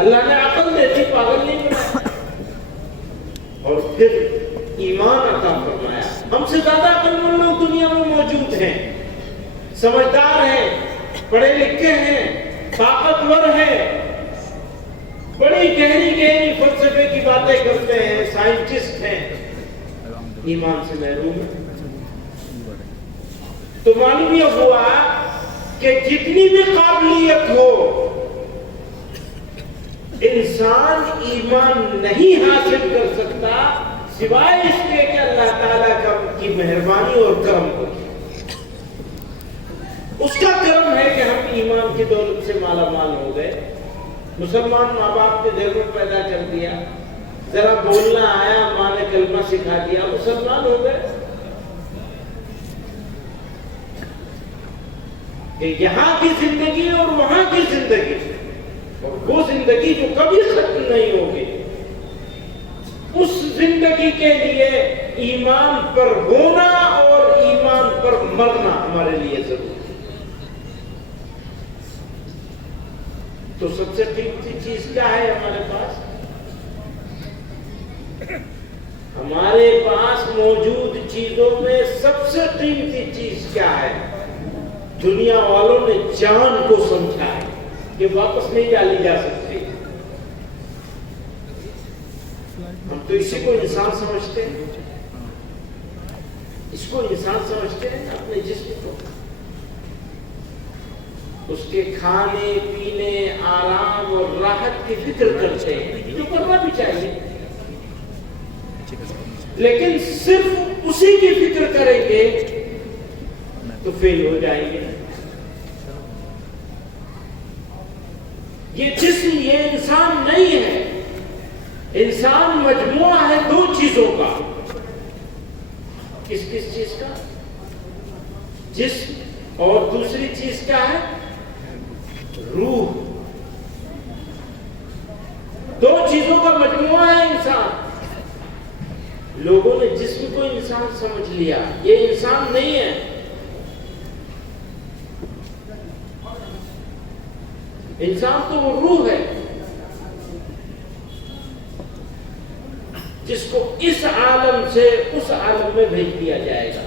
اللہ نے عقل دے دی، پاگل نہیں بنایا، اور پھر ایمان عطا فرمایا۔ ہم سے زیادہ عقل مند لوگ دنیا میں موجود ہیں، سمجھدار ہیں، پڑھے لکھے ہیں، طاقتور ہیں، بڑی گہری گہری فلسفے کی باتیں کرتے ہیں، سائنٹسٹ ہیں، ایمان سے محروم ہیں۔ تو معلوم یہ ہوا کہ جتنی بھی قابلیت ہو، انسان ایمان نہیں حاصل کر سکتا سوائے اس کے کہ اللہ تعالیٰ کی مہربانی اور کرم ہو۔ اس کا کرم ہے کہ ہم ایمان کی دولت سے مالا مال ہو گئے۔ مسلمان ماں باپ کے دل میں پیدا کر دیا، ذرا بولنا آیا، ماں نے کلمہ سکھا دیا، مسلمان ہو گئے۔ کہ یہاں کی زندگی اور وہاں کی زندگی، اور وہ زندگی جو کبھی ختم نہیں ہوگی، اس زندگی کے لیے ایمان پر ہونا اور ایمان پر مرنا ہمارے لیے ضروری ہے۔ تو سب سے قیمتی چیز کیا ہے ہمارے پاس؟ ہمارے پاس موجود چیزوں میں سب سے قیمتی چیز کیا ہے؟ دنیا والوں نے جان کو سمجھا ہے کہ واپس نہیں ڈالی جا سکتی۔ ہم تو اسی کو انسان سمجھتے ہیں، اس کو انسان سمجھتے ہیں، اپنے جسم کو، اس کے کھانے پینے آرام اور راحت کی فکر کرتے ہیں، جو کرنا بھی چاہیے، لیکن صرف اسی کی فکر کریں گے تو فیل ہو جائیں گے۔ یہ جسم، یہ انسان نہیں ہے، انسان مجموعہ ہے دو چیزوں کا۔ کس کس چیز کا؟ جسم، اور دوسری چیز کیا ہے؟ روح۔ دو چیزوں کا مجموعہ ہے انسان۔ لوگوں نے جسم کو انسان سمجھ لیا، یہ انسان نہیں ہے۔ انسان تو وہ روح ہے جس کو اس عالم سے اس عالم میں بھیج دیا جائے گا،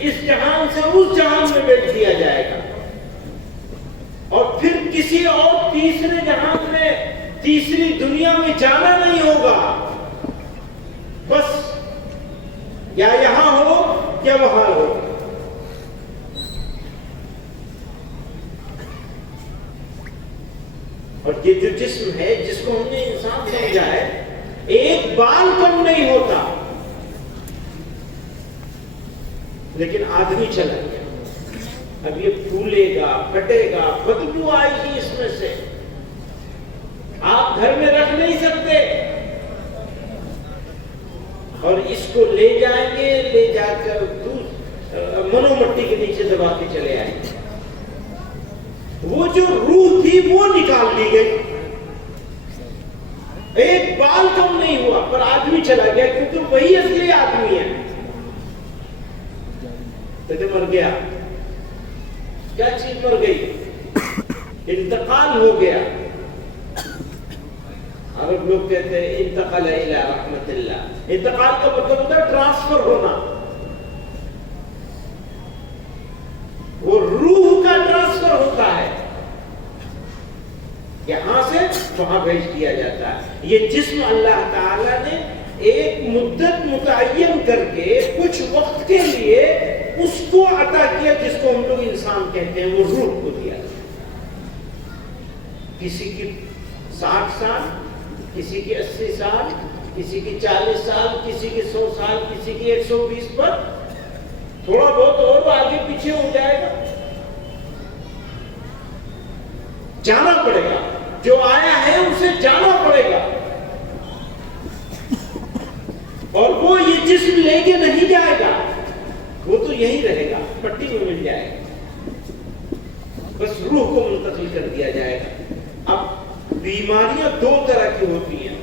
اس جہان سے اس جہان میں بھیج دیا جائے گا، اور پھر کسی اور تیسرے جہان میں، تیسری دنیا میں جانا نہیں ہوگا، بس یا یہاں ہو یا وہاں ہو۔ اور یہ جو جسم ہے جس کو ہم نے انسان سمجھا ہے، ایک بال کم نہیں ہوتا، لیکن آدمی چلا گیا، اب یہ پھولے گا، پھٹے گا، بدبو آئے گی اس میں سے، آپ گھر میں رکھ نہیں سکتے، اور اس کو لے جائیں گے، لے جا کر منو مٹی کے نیچے دبا کے چلے آئیں گے۔ وہ جو روح تھی وہ نکال لی گئی، ایک بال کم نہیں ہوا، پر آدمی چلا گیا، کیونکہ وہی اصلی آدمی ہے۔ تو مر گیا، کیا چیز مر گئی؟ انتقال ہو گیا۔ عرب لوگ کہتے ہیں انتقال الی رحمت اللہ، انتقال کا مطلب ہوتا ہے ٹرانسفر ہونا، وہ روح کا ٹرانسفر ہوتا ہے، یہاں سے وہاں بھیج دیا جاتا ہے۔ یہ جسم اللہ تعالیٰ نے ایک مدت متعین کر کے کچھ وقت کے لیے اس کو عطا کیا جس کو ہم لوگ انسان کہتے ہیں، وہ روح کو دیا۔ کسی کی 60 سال، کسی کی 80 سال، کسی کی 40 سال، کسی کی 100 سال، کسی کی 120 پر، تھوڑا بہت اور آگے پیچھے ہو جائے گا، جانا پڑے گا، جو آیا ہے اسے جانا پڑے گا، اور وہ یہ جسم لے کے نہیں جائے گا، وہ تو یہی رہے گا، پٹی میں مل جائے گا، بس روح کو منتقل کر دیا جائے گا۔ اب بیماریاں دو طرح کی ہوتی ہیں،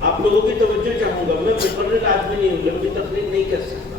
آپ لوگوں کی توجہ چاہوں گا، میں مقرر آدمی نہیں ہوں، میں تقریر نہیں کر سکتا،